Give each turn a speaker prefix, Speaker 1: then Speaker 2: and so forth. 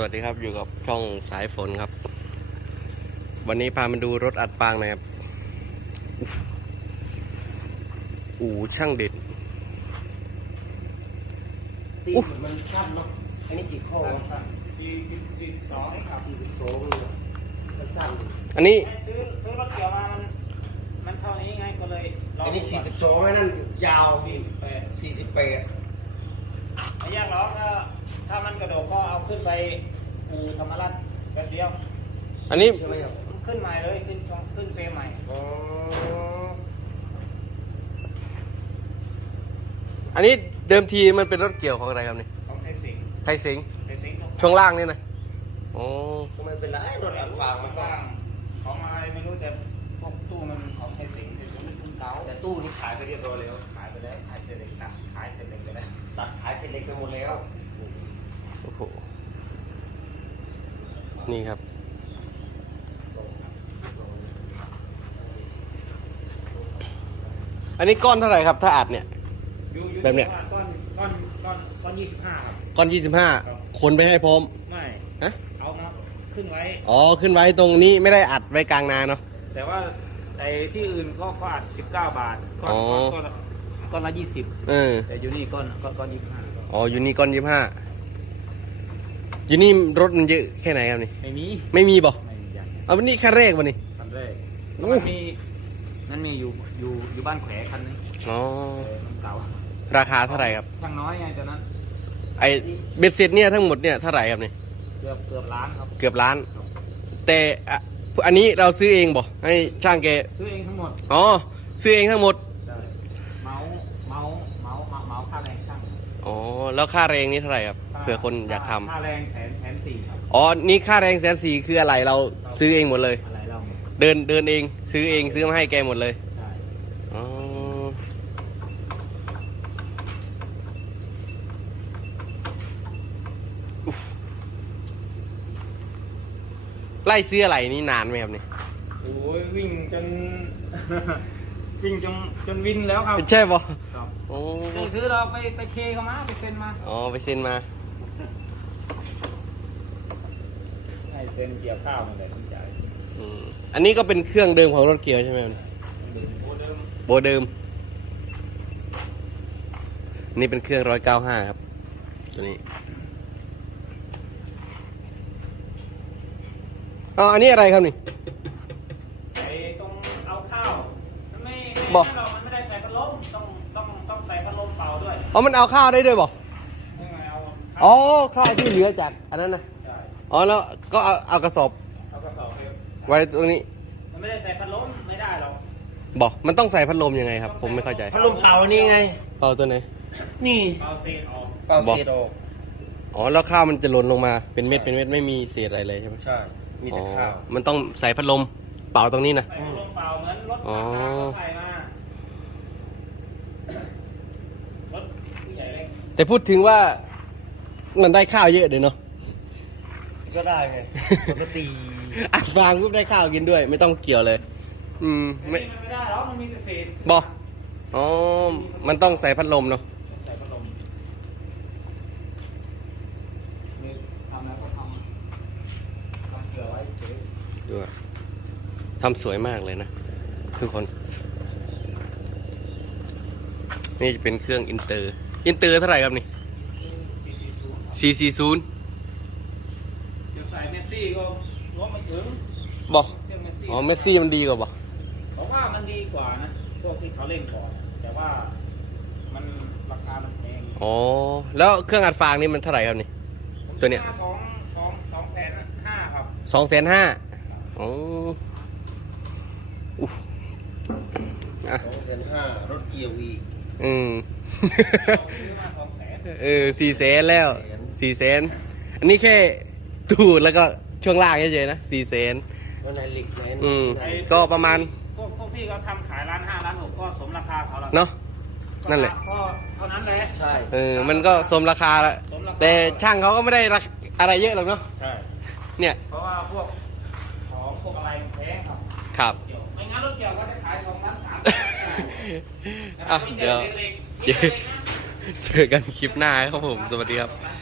Speaker 1: วัสดีครับอยู่กับช่องสายฝนครับวันนี้พามาดูรถอัดฟางนะครับช่างเด็ด
Speaker 2: ตีมันสั้นเนาะอันนี้กี่ข้อ42ครับ42มันสั้น
Speaker 1: อันนี้
Speaker 3: ซื้อรถเกี่ยวมามันเท่านี้ไงก็เลย
Speaker 2: อันนี้42ไอ้นั่นยาว48
Speaker 3: ไม่ยากหรอกถ้ามันกระโดดก็เอาขึ้นไปปูธรรมรัตน์แบบเดียว
Speaker 1: อันนี้
Speaker 3: ขึ้นใหม่เลยขึ้นเฟรมใหม่
Speaker 1: อันนี้เดิมทีมันเป็นรถเกี่ยวของอะไรครับนี่
Speaker 3: ของไทยสิง
Speaker 1: ช่วงล่างนี่นะโอ้
Speaker 2: ก็ไม่เป็นไรรถอัดฟางมันก็
Speaker 3: ของอะไรไม่รู้แต่พวกตู้มันของไทยสิงมันตู้เก่า
Speaker 2: แต่ตู้นี้ขายไปเรียบร้อยแล้ว
Speaker 3: ขายไปแล้วขายเสร็จเล็กตัดขายเสร็จเล็กไปแล้ว
Speaker 2: ตัดขายเสร็จเล็กไปหมดแล้ว
Speaker 1: โอ้โหนี่ครับอันนี้ก้อนเท่าไหร่ครับถ้าอัดเนี่ยแบบเนี้ย
Speaker 3: ก้อน25ครับ
Speaker 1: ก้อน25คนไปให้พร้อม
Speaker 3: ไม่
Speaker 1: ฮะ
Speaker 3: เอามาขึ้นไว้
Speaker 1: ขึ้นไว้ตรงนี้ไม่ได้อัดไว้กลางนาเนาะ
Speaker 3: แต่ว่าไอ้ที่อื่นก็อัด19 บาทก้อนละ20แต่อยู่นี่ก้อน25
Speaker 1: อยู่นี่ก้อน25อยู่นี่รถมันเยอะแค่ไหนครับนี่ไม่มีบ่เอาวันนี้คันแรกวันนี้
Speaker 3: คันแรกมันมีอยู่บ้านแขวคันนึงเก่า
Speaker 1: ราคาเท่าไหร่ครับ
Speaker 3: ช่างน้อยไงตอนนั้น
Speaker 1: ไอเบ็ดเสร็จเนี่ยทั้งหมดเนี่ยเท่าไหร่ครับนี่
Speaker 3: เกือบล้านครับ
Speaker 1: เกือบล้านแต่อันนี้เราซื้อเองบ่ให้ช่างแก
Speaker 3: ซื้อเองทั้งหมด
Speaker 1: ซื้อเองทั้งหมด
Speaker 3: เมาค่าแรงช่าง
Speaker 1: แล้วค่าแรงนี่เท่าไหร่ครับเผื่อคนอยากทำ
Speaker 3: ค่าแรง104,000ครับ
Speaker 1: นี่ค่าแรง140,000คืออะไรเราซื้อเองหมดเลย
Speaker 3: อะไรเรา
Speaker 1: เดินเองซื้อมาให้แกหมดเลยไล่ซื้ออะไรนี่นานไหมครับนี่
Speaker 3: โอ้ยวิ่งจนวินแล้วครับ
Speaker 1: ใช่ป่ะ
Speaker 3: ซื้อเราไปเคเข้ามาไปเซ็นมา
Speaker 1: ไปเซ็นมา
Speaker 3: ให้เซ็นเกี่ยวข้าวมาเลยจ่าย
Speaker 1: อันนี้ก็เป็นเครื่องเดิมของรถเกียวใช่ไหมโบเดิมนี่เป็นเครื่อง195ครับตัวนี้อันนี้อะไรครับนี่
Speaker 3: ไอ้ตรงเอาข้าวมันไม่ได้ใส่พัดลมต้องใส่พัดลมเป่าด้วย
Speaker 1: มันเอาข้าวได้ด้วยบ่ข้าวที่เหลือจากอันนั้นนะแล้วก็เอากระสอบไว้ตรงนี้
Speaker 3: มันไม่ได้ใส่พัดลมไม่ได้หรอก
Speaker 1: บ่มันต้องใส่พัดลมยังไงครับผมไม่เข้าใจ
Speaker 2: พัดลมเป่านี่ไง
Speaker 1: เป่าตัวไหน
Speaker 2: นี่
Speaker 3: เป่าเศษออก
Speaker 1: แล้วข้าวมันจะหล่นลงมาเป็นเม็ดไม่มีเศษอะไรเลยใช่ไหม
Speaker 2: ใช่มีแต่ข้าว
Speaker 1: มันต้องใส่พัดลมเป่าตรงนี้นะ
Speaker 3: ใส่พัดลมเป่าเหมือนรถใส่มารถผู้ใหญ่เลย
Speaker 1: แต่พูดถึงว่ามันได้ข้าวเยอะเลยเนาะ
Speaker 2: ก็ได้ไงปกติ
Speaker 1: อัดฟางก็ได้ข้าวกินด้วยไม่ต้องเกี่ยวเลย
Speaker 3: ไม่ได้หรอกมันมีแต่เศษ
Speaker 1: มันต้องใส่พัดลมเนาะ
Speaker 3: ใส่พัดลมทำแล้วก็ทำเกลือไว้เฉย
Speaker 1: ดูทำสวยมากเลยนะทุกคนนี่จะเป็นเครื่องอินเตอร์เท่าไหร่ครับนี่440
Speaker 3: จะใส่เมสซี่ก็ล้มไม่ถึง
Speaker 1: เมสซี่มันดีกว่า
Speaker 3: ผมว่ามันดีกว่านะพวกที่เขาเล่นก่อนแต่ว่ามันราคามันแพง
Speaker 1: แล้วเครื่องอัดฟางนี่มันเท่าไหร่ครับนี่ตัวเนี้ย
Speaker 3: 250,000ครับ
Speaker 2: 250,000รถเกี่ยวอีก
Speaker 1: 400,000แล้ว400,000อันนี้แค่ตูดแล้วก็ช่วงล่างเฉยๆนะ400,000
Speaker 2: วันไหนหลิกไหน
Speaker 1: ก็ประมาณ
Speaker 3: พวกที่เขาทำขาย1.5 1.6 ล้านก็สมราคาเขาแล้ว
Speaker 1: เนาะนั่นแหละ
Speaker 3: ก็เท่านั้นแหละ
Speaker 2: ใช่
Speaker 1: มันก็สมราคาแล้วแต่ช่างเขาก็ไม่ได้อะไรเยอะหรอกเนาะ
Speaker 3: ใช่
Speaker 1: เนี่ย
Speaker 3: เพราะว่าพวกอะไรแพง
Speaker 1: ครับ
Speaker 3: ไม่งั้นรถเกี่ยวก็จะขาย2 ล้าน 3
Speaker 1: เดี๋ยวเจอกันคลิปหน้าครับผมสวัสดีครับ